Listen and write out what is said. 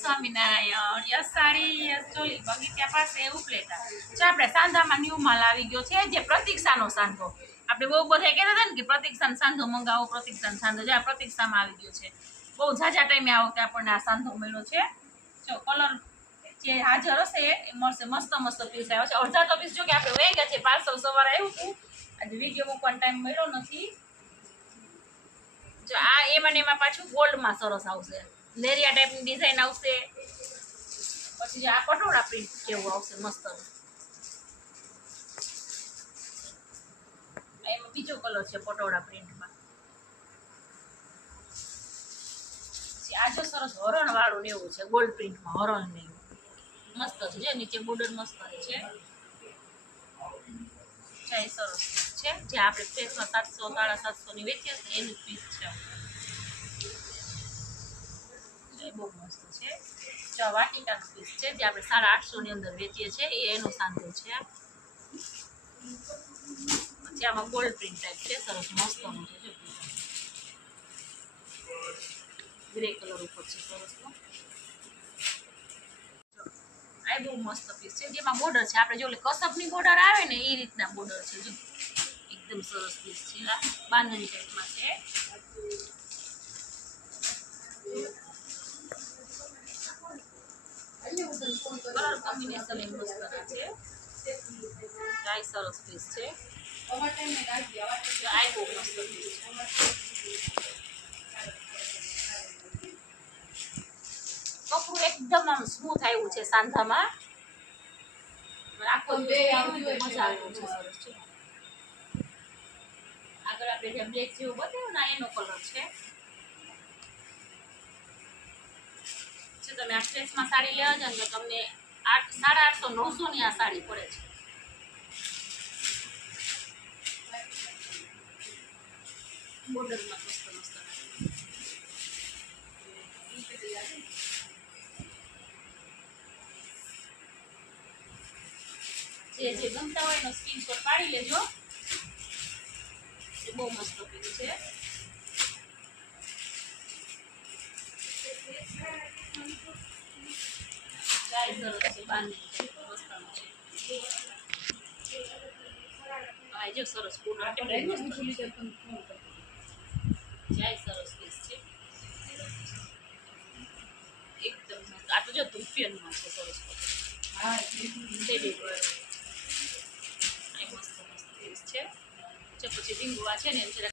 Swaminarayan. Yes sari yes choli બગીચા પાસે ઉપલેટા. જો આપણે સાંધામાં ન્યૂ માલ આવી ગયો છે, જે પ્રતીક્ષાનો સાંધો. આપણે બહુ બધા કહેતા હતા ને કે પ્રતીક્ષાનો સાંધો મંગાવો, પ્રતીક્ષાનો સાંધો. જે આ પ્રતીક્ષામાં આવી ગયો છે. બહુ ઝાઝા ટાઈમે આવો કે આપણને આ સાંધો મળ્યો છે. જો કલર જે હાજર હશે એ મળશે. મસ્ત મસ્ત પીસ આવ્યો છે. અડધા તો પીસ જો કે આપણે વહી ગયા છે. પાર્સલ સવારે આવ્યું હતું, આજે વિડીયો મૂકવાનો ટાઈમ મળ્યો નથી. જો આ એમાં પાછું ગોલ્ડમાં સરસ આવશે. લેરિયા ટાઈપની ડિઝાઇન આવશે. પછી આ પટોળા પ્રિન્ટ જેવું આવશે મસ્ત. એમાં બીજો કલર છે પટોળા પ્રિન્ટમાં. આ જો સરસ હરણ વાળું ને એવું છે, ગોલ્ડ પ્રિન્ટમાં હરણ ને એવું મસ્ત છે. જે નીચે બોર્ડર મસ્ત છે. સરસ છે. જે આપણે ફ્રેશમાં 700 750 ની વેચીએ છીએ એનું પીસ છે. બહુ મસ્ત છે. જો વાટિકાનો પીસ છે, જે આપણે 850 ની અંદર વેચીએ છીએ એનો સાંધો છે. પછી આમાં ગોલ્ડ પ્રિન્ટ ટાઈપ છે, સરસ મસ્તનું છે. જો ગ્રે કલર ઉપર છે સરસ. આ બહુ મસ્ત પીસ છે, જેમાં બોર્ડર છે. આપણે જો કસબની બોર્ડર આવે ને એ રીતના બોર્ડર છે. જો એકદમ સરસ પીસ છે. આ બાંધણી ટાઈપમાં છે. કલર કોમ્બિનેશન એ મસ્ત છે. આ સરસ પીસ છે. આ બહુ મસ્ત પીસ છે. કપડું એકદમ આમ સ્મૂથ આવ્યું છે સાંધામાં. આખો મજા આવ્યું છે. સરસ છે. આગળ આપણે જે બ્લેક જેવું બતાવ્યું ને એનો કલર છે. જો તમે આ સ્ટ્રેચમાં સાડી લેવા જાવ તો તમને 850 900 ની આ સાડી પડે છે. બોર્ડરમાં મસ્ત મસ્ત જે ગમતા હોય એનો સ્ક્રીનશોટ પાડી લેજો. બહુ મસ્ત પીસ છે. સરસ પીસ છે. એકદમ આ તો જો ધૂપિયનમાં છે. સરસ મસ્ત પીસ છે. પછી રીંગવા છે ને